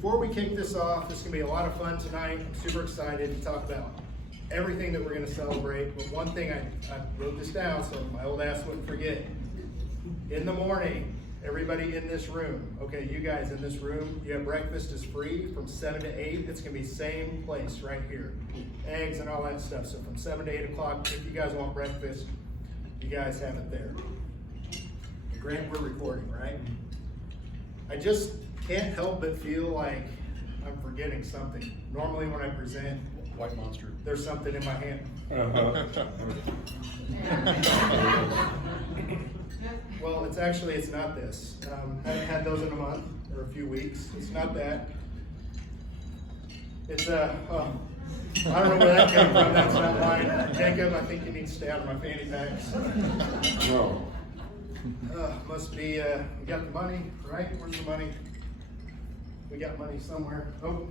before we kick this off, this is going to be a lot of fun tonight. I'm super excited to talk about everything that we're going to celebrate. But one thing, I wrote this down so my old ass wouldn't forget. In the morning, everybody in this room, okay, you guys in this room, you have breakfast is free from 7 to 8. It's going to be same place right here. Eggs and all that stuff. So from 7 to 8 o'clock, if you guys want breakfast, you guys have it there. Grant, we're recording, right? I just can't help but feel like I'm forgetting something. Normally when I present, White monster. there's something in my hand. Well, it's not this. I haven't had those in a month or a few weeks. It's not that. It's I don't know where that came from. That's not mine. Jacob, I think you need to stay out of my fanny packs. No. Must be, we got the money, right? Where's the money? We got money somewhere. Oh,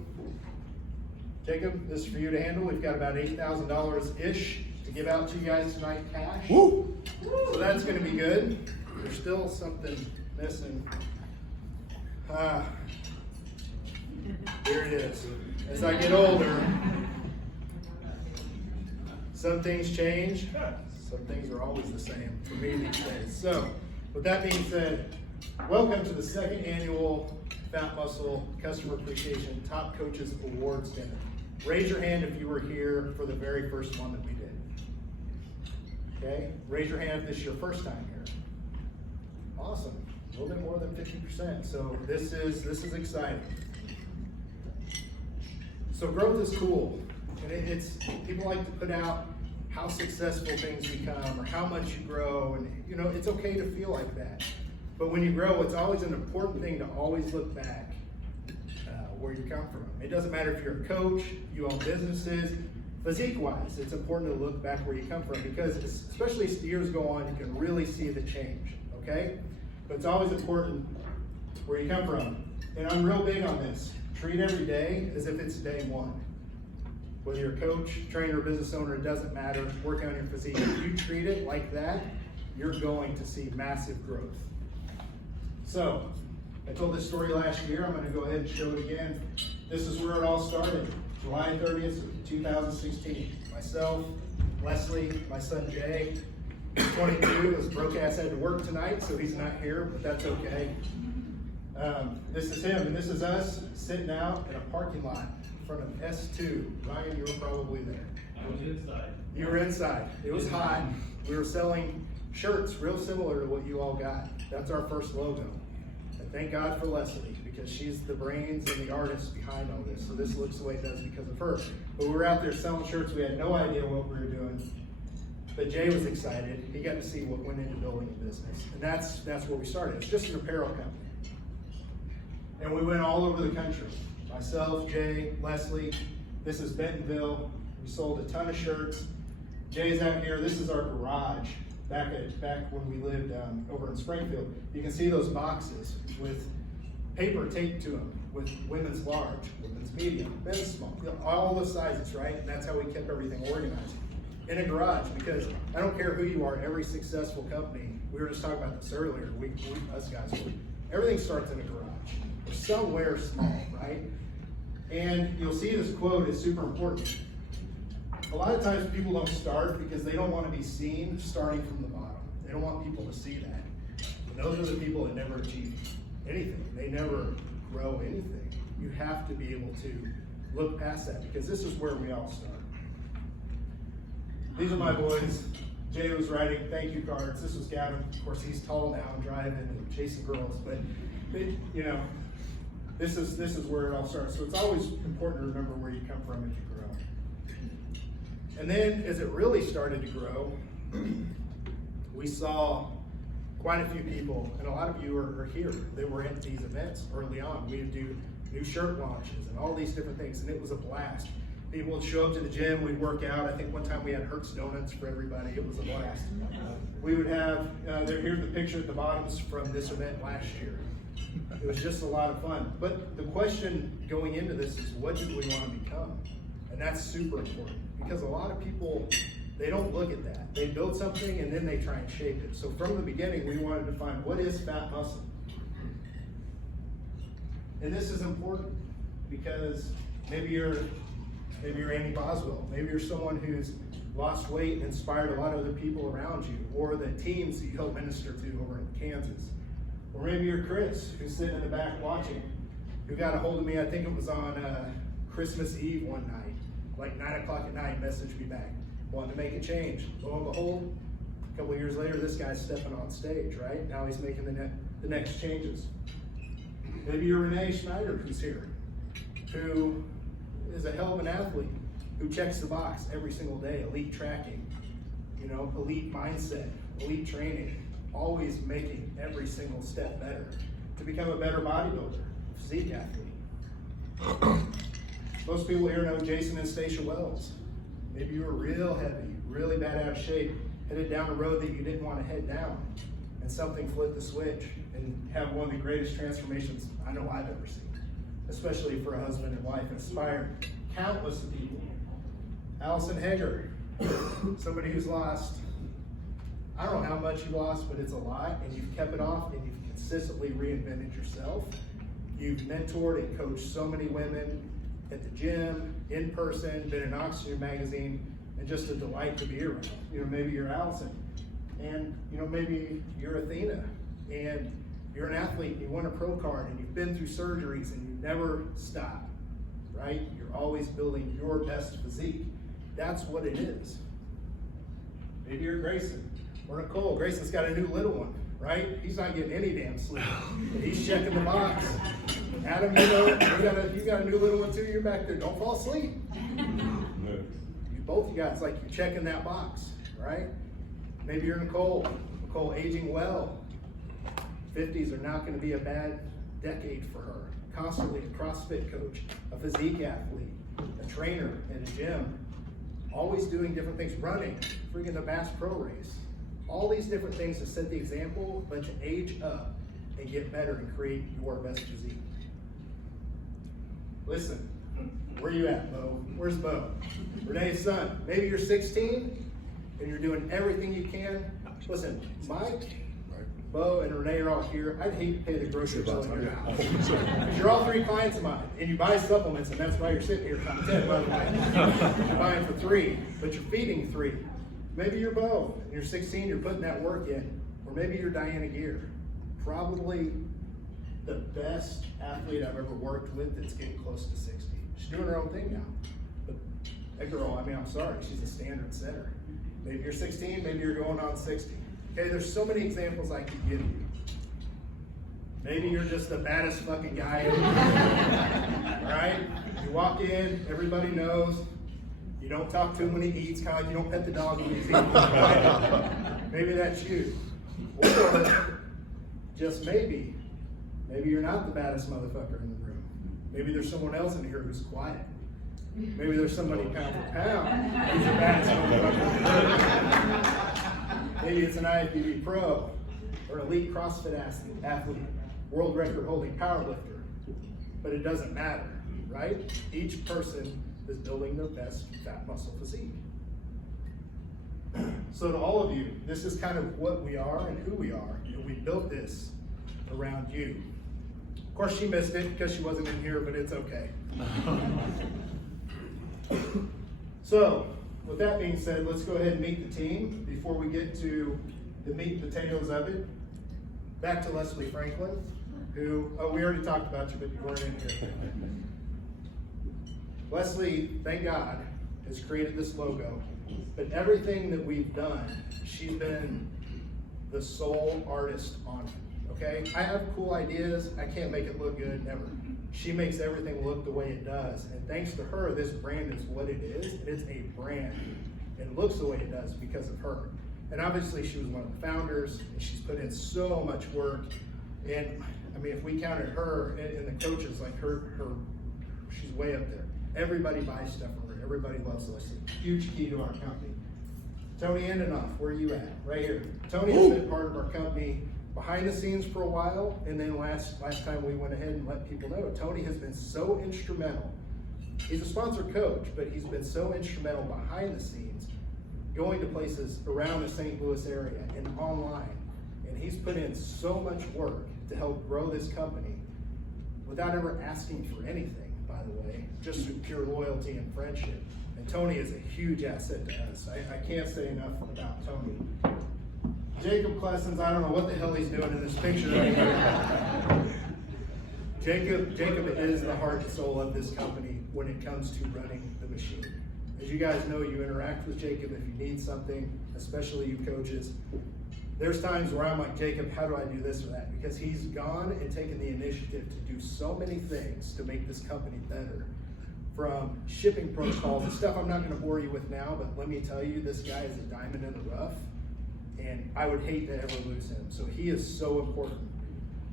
Jacob, this is for you to handle. We've got about $8,000-ish to give out to you guys tonight, cash. Woo! So that's going to be good. There's still something missing. Here it is. As I get older, some things change. Some things are always the same for me these days. So, with that being said, welcome to the second annual Fat Muscle Customer Appreciation Top Coaches Awards Dinner. Raise your hand if you were here for the very first one that we did. Okay, raise your hand if this is your first time here. Awesome, a little bit more than 50%. So this is exciting. So growth is cool, and it's people like to put out how successful things become or how much you grow, and you know it's okay to feel like that. But when you grow, it's always an important thing to always look back where you come from. It doesn't matter if you're a coach, you own businesses, physique-wise, it's important to look back where you come from because especially as years go on, you can really see the change, okay? But it's always important where you come from. And I'm real big on this. Treat every day as if it's day one. Whether you're a coach, trainer, business owner, it doesn't matter. Work on your physique. If you treat it like that, you're going to see massive growth. So, I told this story last year. I'm going to go ahead and show it again. This is where it all started. July 30th, 2016. Myself, Leslie, my son Jay, 22, his broke ass had to work tonight, so he's not here, but that's okay. This is him, and this is us sitting out in a parking lot in front of S2. Ryan, you were probably there. I was inside. You were inside. It was hot. We were selling shirts real similar to what you all got. That's our first logo. And thank God for Leslie, because she's the brains and the artist behind all this. So this looks the way it does because of her. But we were out there selling shirts. We had no idea what we were doing. But Jay was excited. He got to see what went into building a business. And that's where we started. It's just an apparel company. And we went all over the country. Myself, Jay, Leslie. This is Bentonville. We sold a ton of shirts. Jay's out here. This is our garage back when we lived over in Springfield. You can see those boxes with paper taped to them with women's large, women's medium, men's small, all the sizes, right? And that's how we kept everything organized. In a garage, because I don't care who you are, every successful company, we were just talking about this earlier, us guys, everything starts in a garage or somewhere small, right? And you'll see this quote is super important. A lot of times people don't start because they don't want to be seen starting from the bottom. They don't want people to see that. And those are the people that never achieve anything. They never grow anything. You have to be able to look past that because this is where we all start. These are my boys. Jay was writing thank you cards. This was Gavin. Of course, he's tall now and driving and chasing girls. But you know, this is where it all starts. So it's always important to remember where you come from as you grow. And then as it really started to grow, we saw quite a few people, and a lot of you are here. They were at these events early on. We would do new shirt launches and all these different things, and it was a blast. People would show up to the gym, we'd work out. I think one time we had Hertz Donuts for everybody. It was a blast. We would have, here's the picture at the bottoms from this event last year. It was just a lot of fun. But the question going into this is, what do we want to become? And that's super important because a lot of people, they don't look at that. They build something and then they try and shape it. So from the beginning, we wanted to find what is fat muscle. And this is important because maybe you're Andy Boswell. Maybe you're someone who's lost weight and inspired a lot of other people around you, or the teams that you help minister to over in Kansas. Or maybe you're Chris, who's sitting in the back watching, who got a hold of me, I think it was on Christmas Eve one night, like 9 o'clock at night, messaged me back, wanting to make a change. Lo and behold, a couple of years later, this guy's stepping on stage, right? Now he's making the next changes. Maybe you're Renee Schneider, who's here, who is a hell of an athlete, who checks the box every single day, elite tracking, elite mindset, elite training, always making every single step better to become a better bodybuilder, physique athlete. Most people here know Jason and Stacia Wells. Maybe you were real heavy, really bad out of shape, headed down a road that you didn't want to head down, and something flipped the switch and have one of the greatest transformations I know I've ever seen, especially for a husband and wife, inspired countless people. Allison Hager, somebody who's lost, I don't know how much you've lost, but it's a lot, and you've kept it off, and you've consistently reinvented yourself. You've mentored and coached so many women at the gym, in person, been in Oxygen magazine, and just a delight to be around. Maybe you're Allison, and maybe you're Athena, and you're an athlete, and you won a pro card, and you've been through surgeries, and you never stop, right? You're always building your best physique. That's what it is. Maybe you're Grayson or Nicole. Grayson's got a new little one, right? He's not getting any damn sleep. And he's checking the box. Adam, you got a new little one too. You're back there. Don't fall asleep. Both you guys, like, you're checking that box, right? Maybe you're Nicole. Nicole, aging well. 50s are not going to be a bad decade for her. Constantly a CrossFit coach, a physique athlete, a trainer in a gym, always doing different things, running, freaking the Bass Pro Race. All these different things to set the example, but to age up and get better and create your best physique. Listen, where you at, Bo? Where's Bo? Renee's son. Maybe you're 16 and you're doing everything you can. Listen, Mike, Bo, and Renee are all here. I'd hate to pay the grocery bill in your house. Because you're all 3 clients of mine, and you buy supplements, and that's why you're sitting here times 10, by the way. You're buying for 3, but you're feeding 3. Maybe you're Bo, and you're 16, you're putting that work in. Or maybe you're Diana Gear. Probably the best athlete I've ever worked with that's getting close to 60. She's doing her own thing now. But that girl, I'm sorry, she's a standard setter. Maybe you're 16, maybe you're going on 60. Okay, there's so many examples I could give you. Maybe you're just the baddest fucking guy ever. Right? You walk in, everybody knows. You don't talk to him when he eats, kind of like you don't pet the dog when he's eating. Right? Maybe that's you. Or just maybe you're not the baddest motherfucker in the room. Maybe there's someone else in here who's quiet. Maybe there's somebody pound for pound who's the baddest motherfucker. Maybe it's an IFBB pro or elite CrossFit athlete, world record holding powerlifter, but it doesn't matter, right? Each person is building their best fat muscle physique. So to all of you, this is kind of what we are and who we are, and we built this around you. Of course, she missed it because she wasn't in here, but it's okay. So, with that being said, let's go ahead and meet the team before we get to the meat and potatoes of it. Back to Leslie Franklin, who, we already talked about you, but you weren't in here. Leslie, thank God, has created this logo, but everything that we've done, she's been the sole artist on it, okay? I have cool ideas, I can't make it look good, never. She makes everything look the way it does, and thanks to her, this brand is what it is. It's a brand. It looks the way it does because of her. And obviously she was one of the founders, and she's put in so much work. And if we counted her and the coaches, like her, she's way up there. Everybody buys stuff from her. Everybody loves Leslie. Huge key to our company. Tony Endenoff, where are you at? Right here. Tony has been part of our company behind the scenes for a while, and then last time we went ahead and let people know, Tony has been so instrumental. He's a sponsored coach, but he's been so instrumental behind the scenes, going to places around the St. Louis area and online. And he's put in so much work to help grow this company without ever asking for anything, by by the way, just through pure loyalty and friendship. And Tony is a huge asset to us. I can't say enough about Tony. Jacob Klessens, I don't know what the hell he's doing in this picture right here. Jacob is the heart and soul of this company when it comes to running the machine. As you guys know, you interact with Jacob if you need something, especially you coaches. There's times where I'm like, Jacob, how do I do this or that? Because he's gone and taken the initiative to do so many things to make this company better. From shipping protocols and stuff I'm not going to bore you with now, but let me tell you, this guy is a diamond in the rough, and I would hate to ever lose him. So he is so important.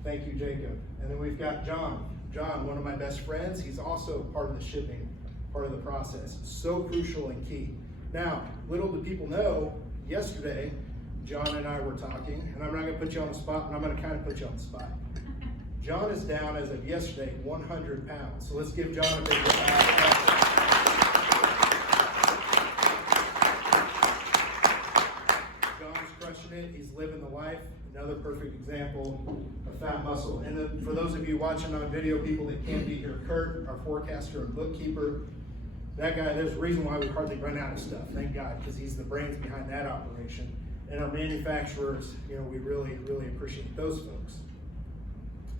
Thank you, Jacob. And then we've got John. John, one of my best friends, he's also part of the shipping, part of the process. So crucial and key. Now, little do people know, yesterday, John and I were talking, and I'm not going to put you on the spot, but I'm going to kind of put you on the spot. John is down, as of yesterday, 100 pounds. So let's give John a big round. John's crushing it. He's living the life. Another perfect example of fat muscle. And then for those of you watching on video, people that can't be here, Kurt, our forecaster and bookkeeper, that guy, there's a reason why we hardly run out of stuff, thank God, because he's the brains behind that operation. And our manufacturers, you know, we really, really appreciate those folks.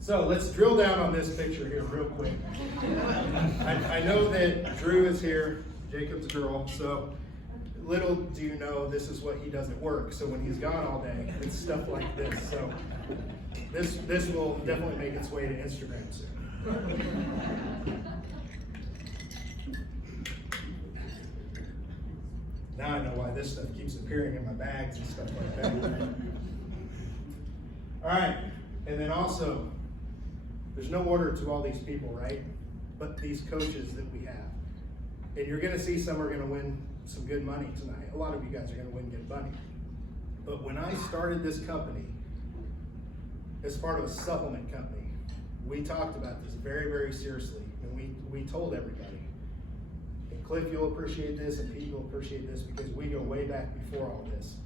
So let's drill down on this picture here real quick. I know that Drew is here, Jacob's girl, so little do you know this is what he does at work. So when he's gone all day, it's stuff like this. So this will definitely make its way to Instagram soon. Now I know why this stuff keeps appearing in my bags and stuff like that. All right, and then also, there's no order to all these people, right? But these coaches that we have. And you're gonna see some are gonna win some good money tonight. A lot of you guys are gonna win good money. But when I started this company, as part of a supplement company, we talked about this very, very seriously. And we told everybody, and Cliff, you'll appreciate this, and Pete will appreciate this, because we go way back before all this.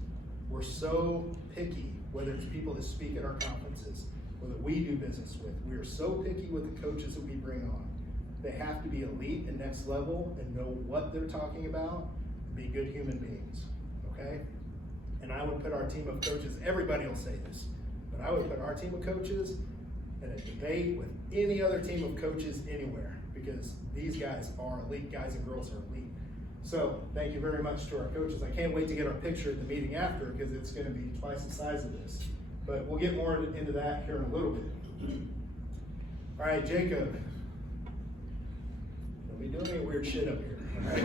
We're so picky, whether it's people that speak at our conferences, or that we do business with. We are so picky with the coaches that we bring on. They have to be elite and next level and know what they're talking about, be good human beings, okay? And I would put our team of coaches, everybody will say this, but I would put our team of coaches in a debate with any other team of coaches anywhere, because these guys are elite, guys and girls are elite. So thank you very much to our coaches. I can't wait to get our picture at the meeting after, because it's gonna be twice the size of this. But we'll get more into that here in a little bit. All right, Jacob. Don't be doing any weird shit up here, all right?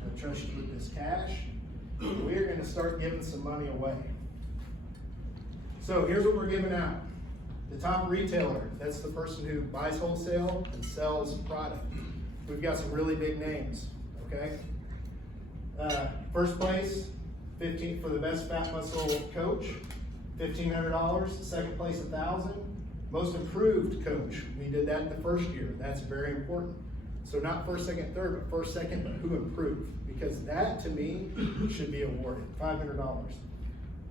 I trust you with this cash. We're gonna start giving some money away. So here's what we're giving out. The top retailer, that's the person who buys wholesale and sells product. We've got some really big names, okay? First place, 15 for the best fat muscle coach, $1,500. Second place, $1,000. Most improved coach, we did that the first year. That's very important. So not first, second, third, but first, second, but who improved? Because that to me should be awarded, $500.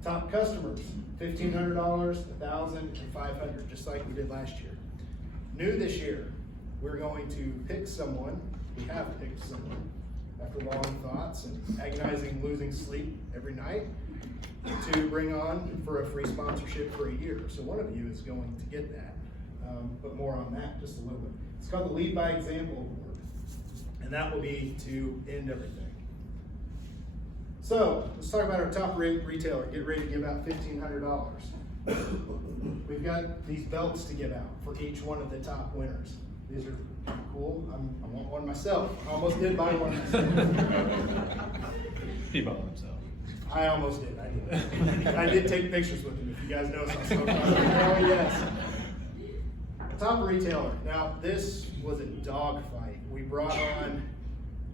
Top customers, $1,500, $1,000, and $500, just like we did last year. New this year, we're going to pick someone. We have picked someone after long thoughts and agonizing losing sleep every night to bring on for a free sponsorship for a year. So one of you is going to get that, but more on that just a little bit. It's called the Lead by Example Award, and that will be to end everything. So let's talk about our top retailer. Get ready to give out $1,500. We've got these belts to give out for each one of the top winners. These are cool. I want one myself. I almost did buy one myself. He bought himself. I almost did. I did. I did take pictures with him. If you guys notice, I was like, oh yes. Top retailer. Now this was a dog fight. We brought on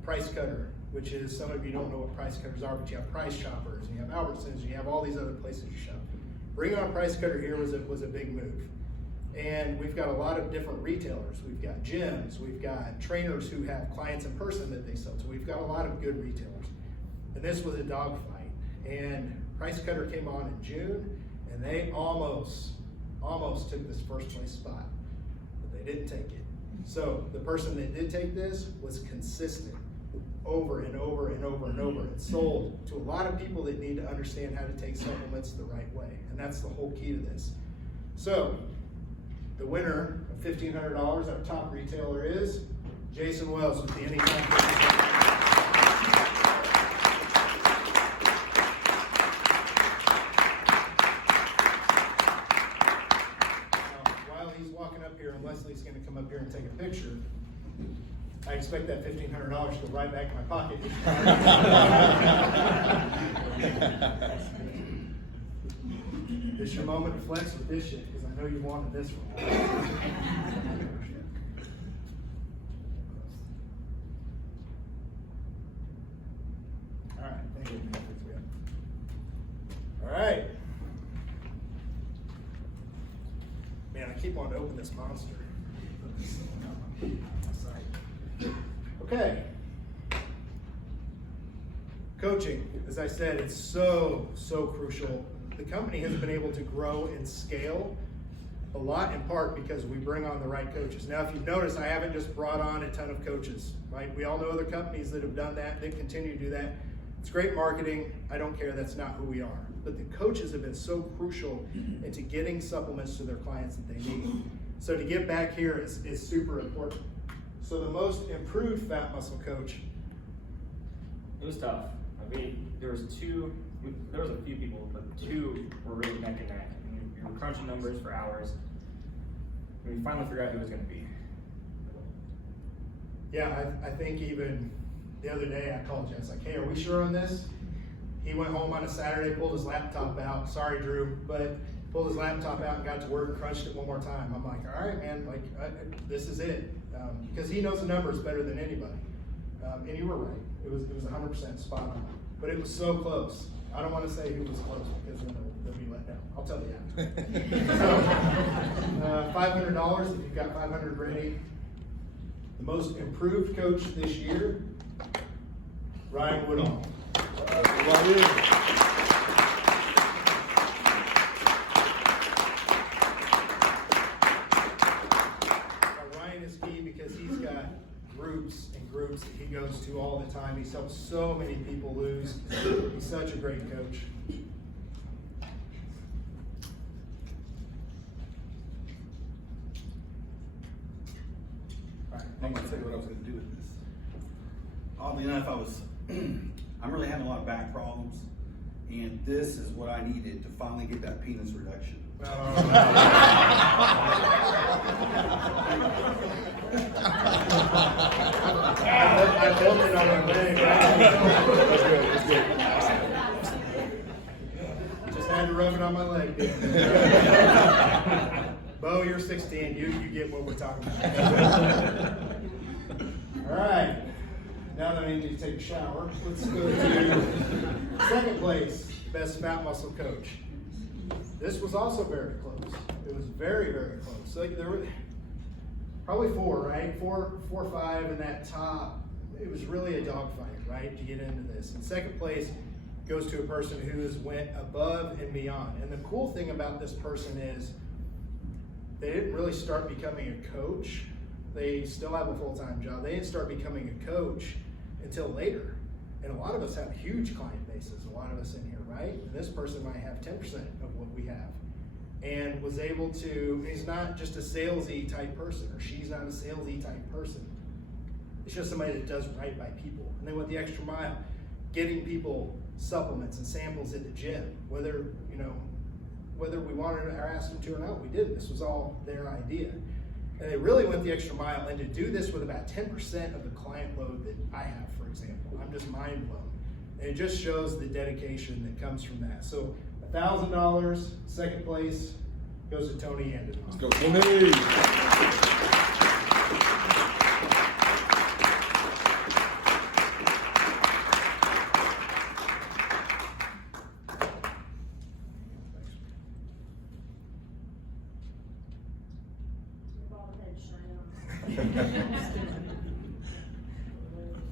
Price Cutter, which is, some of you don't know what price cutters are, but you have Price Shoppers, and you have Albertsons, and you have all these other places you shop. Bringing on a Price Cutter here was a big move. And we've got a lot of different retailers. We've got gyms, we've got trainers who have clients in person that they sell to. We've got a lot of good retailers. And this was a dogfight. And Price Cutter came on in June, and they almost took this first place spot. They didn't take it. So the person that did take this was consistent over and over and over and over. It sold to a lot of people that need to understand how to take supplements the right way. And that's the whole key to this. So the winner of $1,500, our top retailer, is Jason Wells with the Anytime. Leslie's going to come up here and take a picture. I expect that $1,500 to go right back in my pocket. This is your moment to flex with this shit, because I know you wanted this one. All right, thank you. All right. Man, I keep wanting to open this monster. Okay. Coaching, as I said, it's so crucial. The company has been able to grow and scale a lot in part because we bring on the right coaches. Now, if you've noticed, I haven't just brought on a ton of coaches, right? We all know other companies that have done that, that continue to do that. It's great marketing. I don't care. That's not who we are. But the coaches have been so crucial into getting supplements to their clients that they need. So to get back here is super important. So the most improved fat muscle coach. It was tough. I mean, there was a few people, but two were really neck and neck. And we were crunching numbers for hours. And we finally figured out who it was going to be. Yeah, I think even the other day I called you. I was like, hey, are we sure on this? He went home on a Saturday, pulled his laptop out. Sorry, Drew, but pulled his laptop out and got to work, crunched it one more time. I'm like, all right, man, like this is it. Because he knows the numbers better than anybody. And you were right. It was 100% spot on. But it was so close. I don't want to say who was close because then they'll be let down. I'll tell you after. So, $500 if you've got 500 ready. The most improved coach this year, Ryan Woodall. Ryan is key because he's got groups and groups that he goes to all the time. He's helped so many people lose. He's such a great coach. I'm going to tell you what I was going to do with this. Oddly enough, I'm really having a lot of back problems, and this is what I needed to finally get that penis reduction. I built it on my leg. That's good. That's good. Just had to rub it on my leg. Bo, you're 16. You get what we're talking about. All right. Now that I need to take a shower, let's go to second place, best fat muscle coach. This was also very close. It was very close. Like there were probably four, right? Four or five in that top. It was really a dogfight, right, to get into this. And second place goes to a person who has went above and beyond. And the cool thing about this person is they didn't really start becoming a coach. They still have a full-time job. They didn't start becoming a coach until later. And a lot of us have huge client bases, a lot of us in here, right? And this person might have 10% of what we have. And was able to, he's not just a salesy type person, or she's not a salesy type person. It's just somebody that does right by people. And they went the extra mile, getting people supplements and samples at the gym, whether we wanted or asked them to or not, we didn't. This was all their idea. And they really went the extra mile, and to do this with about 10% of the client load that I have, for example, I'm just mind blown. And it just shows the dedication that comes from that. So $1,000, second place goes to Tony Anden. Let's go, Tony.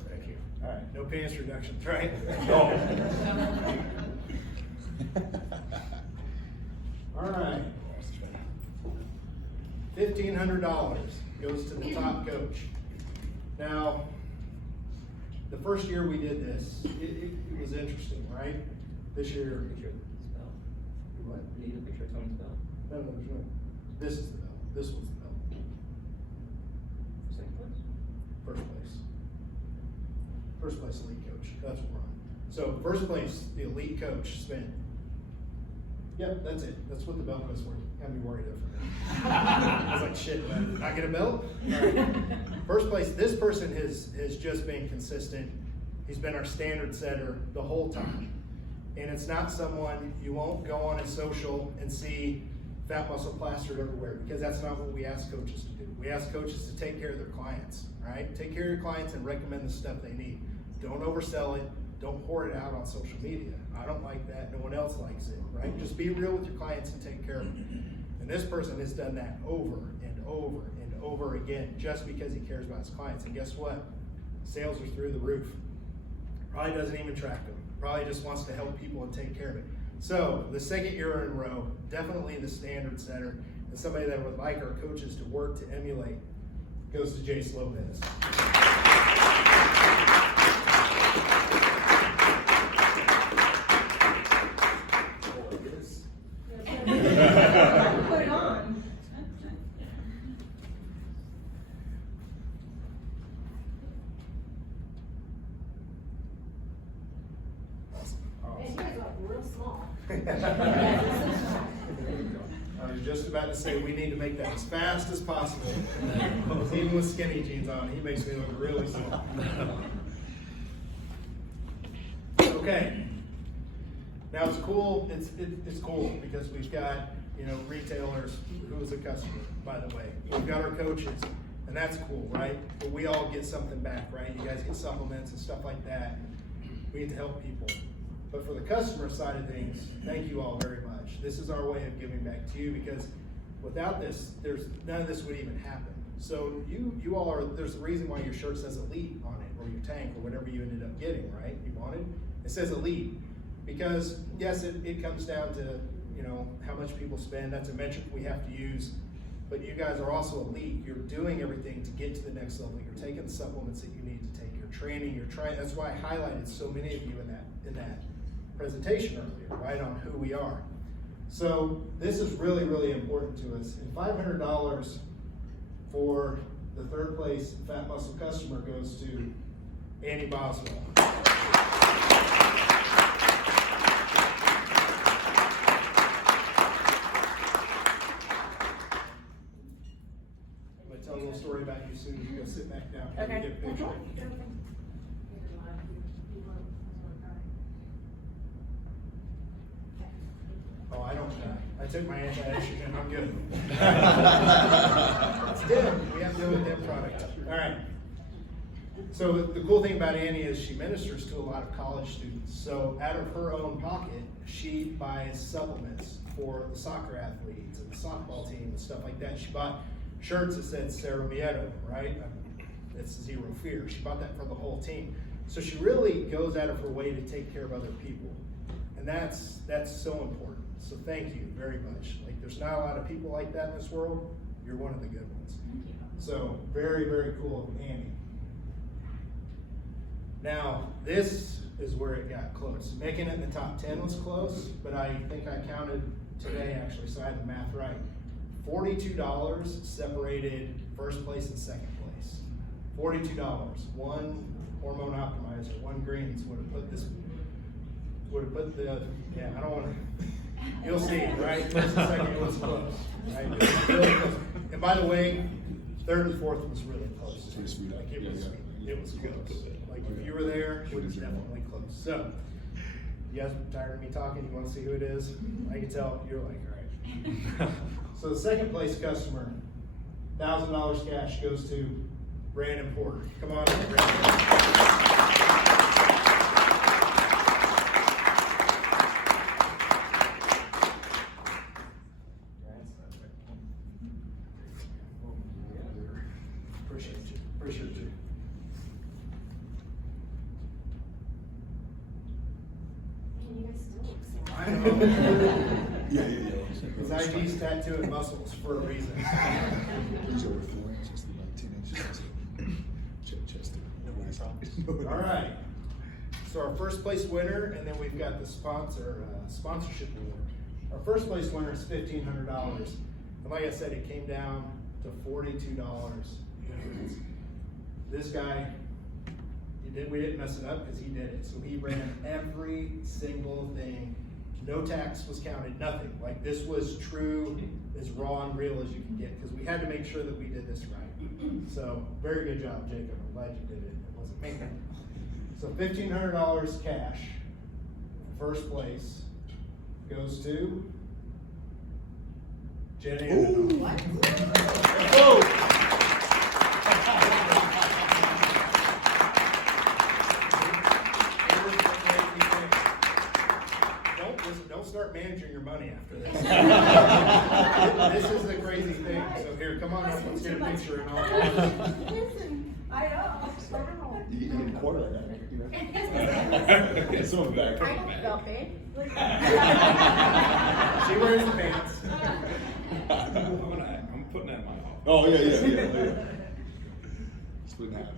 Thank you. All right, no penis reductions, right? No. All right. $1,500 goes to the top coach. Now, the first year we did this, it was interesting, right? This year, Picture of the spell. what? You need a picture of Tony's spell. No, there's no. This is the bell. This was the bell. Second place? First place. First place elite coach. That's what we're on. So first place, the elite coach spent. Yep, that's it. That's what the belt was for. Had me worried over it. I was like, shit, man, I get a belt? All right. First place, this person has just been consistent. He's been our standard setter the whole time. And it's not someone, you won't go on his social and see fat muscle plastered everywhere, because that's not what we ask coaches to do. We ask coaches to take care of their clients, right? Take care of your clients and recommend the stuff they need. Don't oversell it. Don't pour it out on social media. I don't like that. No one else likes it, right? Just be real with your clients and take care of them. And this person has done that over and over and over again, just because he cares about his clients. And guess what? Sales are through the roof. Probably doesn't even track them. Probably just wants to help people and take care of it. So the second year in a row, definitely the standard setter, and somebody that would like our coaches to work to emulate, goes to Jace Lopez. Put it on. And yours are real small. I was just about to say, we need to make that as fast as possible. Even with skinny jeans on, he makes me look really small. Okay. Now it's cool, it's cool because we've got, retailers who is a customer, by the way. We've got our coaches, and that's cool, right? But we all get something back, right? You guys get supplements and stuff like that. We need to help people. But for the customer side of things, thank you all very much. This is our way of giving back to you, because without this, none of this would even happen. So you all are, there's a reason why your shirt says elite on it, or your tank, or whatever you ended up getting, right? You wanted? It says elite. Because yes, it comes down to, how much people spend. That's a metric we have to use. But you guys are also elite. You're doing everything to get to the next level. You're taking the supplements that you need to take. You're training. You're trying. That's why I highlighted so many of you in that presentation earlier, right, on who we are. So this is really, really important to us. And $500 for the third place Fat Muscle customer goes to Annie Boswell. I'm gonna tell a little story about you soon. You go sit back down. Okay. Get a picture. Oh, I don't die. I took my anti-estrogen. I'm good. It's Dim. We have to do a Dim product. All right. So the cool thing about Annie is she ministers to a lot of college students. So out of her own pocket, she buys supplements for the soccer athletes and the softball team and stuff like that. She bought shirts that said Cerro Miedo, right? It's Zero Fear. She bought that for the whole team. So she really goes out of her way to take care of other people. And that's so important. So thank you very much. Like, there's not a lot of people like that in this world. You're one of the good ones. Thank you. So very, very cool of Annie. Now, this is where it got close. Making it in the top 10 was close, but I think I counted today actually, so I had the math right. $42 separated first place and second place. $42. One hormone optimizer, one greens would have put the, yeah, I don't want to, you'll see, right? First and second, it was close, right? It was really close. And by the way, third and fourth was really close. Like it was close. Like if you were there, it was definitely close. So, you guys are tired of me talking? You want to see who it is? I can tell you're like, all right. So the second place customer, $1,000 cash goes to Brandon Porter. Come on, Brandon. Appreciate you. Man, you guys still look so. I know. Yeah. His ID's tattooing muscles for a reason. He's over 4 inches, about 10 inches. Chest. All right. So our first place winner, and then we've got the sponsorship award. Our first place winner is $1,500. And like I said, it came down to $42 difference. This guy, we didn't mess it up because he did it. So he ran every single thing. No tax was counted, nothing. Like this was true, as raw and real as you can get, because we had to make sure that we did this right. So very good job, Jacob. I'm glad you did it. It wasn't me. So $1,500 cash, first place, goes to Jenny. Don't start managing your money after this. This is the crazy thing. So here, come on up, let's get a picture and all. I know. You get a quarter like that, you know? Get some of it back. I don't feel big. She wears the pants. I'm putting that in my office. Oh, yeah. Split in half.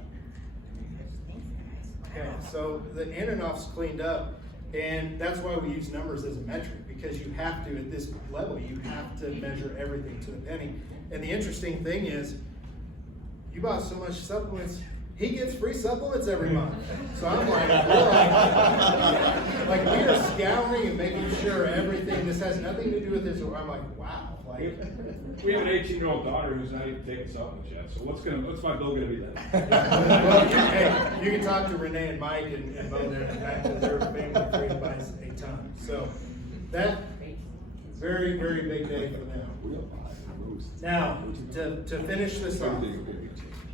Okay, so the in and off's cleaned up, and that's why we use numbers as a metric, because you have to, at this level, you have to measure everything to the penny. And the interesting thing is, you bought so much supplements, he gets free supplements every month. So I'm like, like we are scouring and making sure everything, this has nothing to do with this, or I'm like, wow. Like, we have an 18-year-old daughter who's not even taking supplements yet. So what's my bill gonna be then? well, you can talk to Renee and Mike and Bo there in the back, because their family free buys a ton. So that very, very big day for them. Now, to finish this off,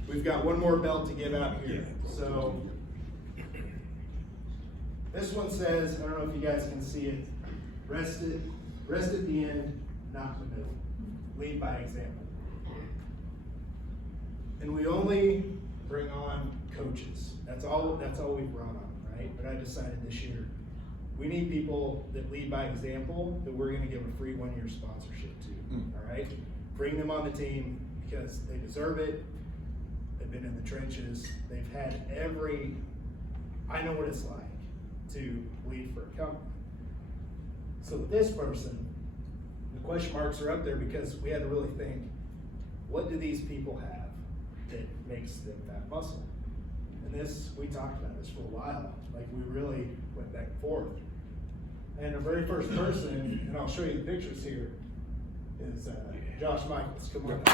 we've got one more belt to give out here. So this one says, I don't know if you guys can see it, rest at the end, not the middle. Lead by example. And we only bring on coaches. That's all we brought on, right? But I decided this year, we need people that lead by example that we're gonna give a free 1-year sponsorship to, all right? Bring them on the team because they deserve it. They've been in the trenches. They've had I know what it's like to lead for a company. So with this person, the question marks are up there because we had to really think, what do these people have that makes them fat muscle? And we talked about this for a while. Like we really went back and forth. And the very first person, and I'll show you the pictures here, is Josh Michaels. Come on up.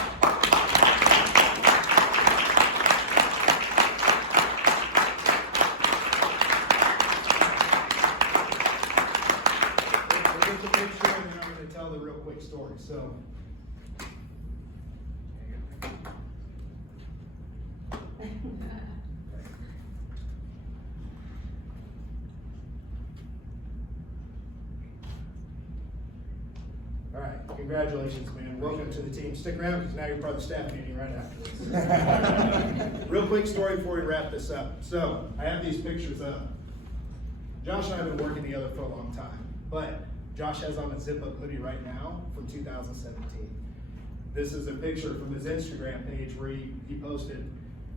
Tell the real quick story. So, all right, congratulations, man. Welcome to the team. Stick around because now you're part of the staff meeting right after this. Real quick story before we wrap this up. So, I have these pictures up. Josh and I have been working together for a long time, but Josh has on a zip-up hoodie right now from 2017. This is a picture from his Instagram page where he posted,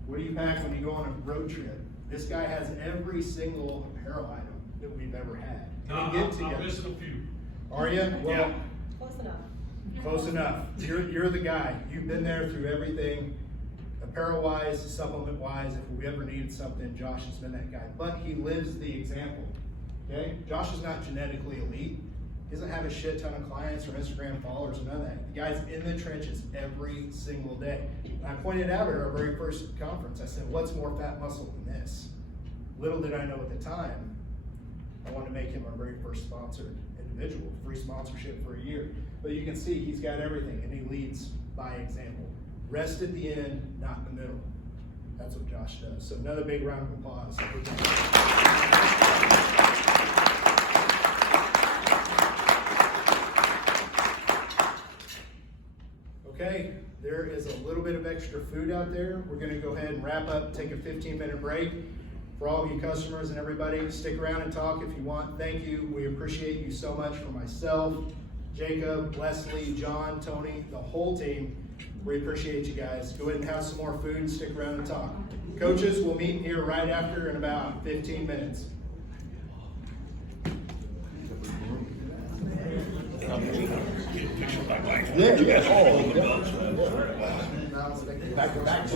what do you pack when you go on a road trip? This guy has every single apparel item that we've ever had. And we get together. I'm missing a few. Are you? Well, Yeah. Close enough. close enough. You're the guy. You've been there through everything, apparel-wise, supplement-wise. If we ever needed something, Josh has been that guy. But he lives the example, okay? Josh is not genetically elite. He doesn't have a shit ton of clients or Instagram followers or none of that. The guy's in the trenches every single day. And I pointed out at our very first conference, I said, what's more fat muscle than this? Little did I know at the time, I wanted to make him our very first sponsored individual, free sponsorship for a year. But you can see he's got everything and he leads by example. Rest at the end, not in the middle. That's what Josh does. So another big round of applause. Okay, there is a little bit of extra food out there. We're gonna go ahead and wrap up, take a 15-minute break. For all of you customers and everybody, stick around and talk if you want. Thank you, we appreciate you so much. For myself, Jacob, Leslie, John, Tony, the whole team, We appreciate you guys. Go ahead and have some more food and stick around and talk. Coaches will meet here right after in about 15 minutes. Yeah, you guys all. Back to back.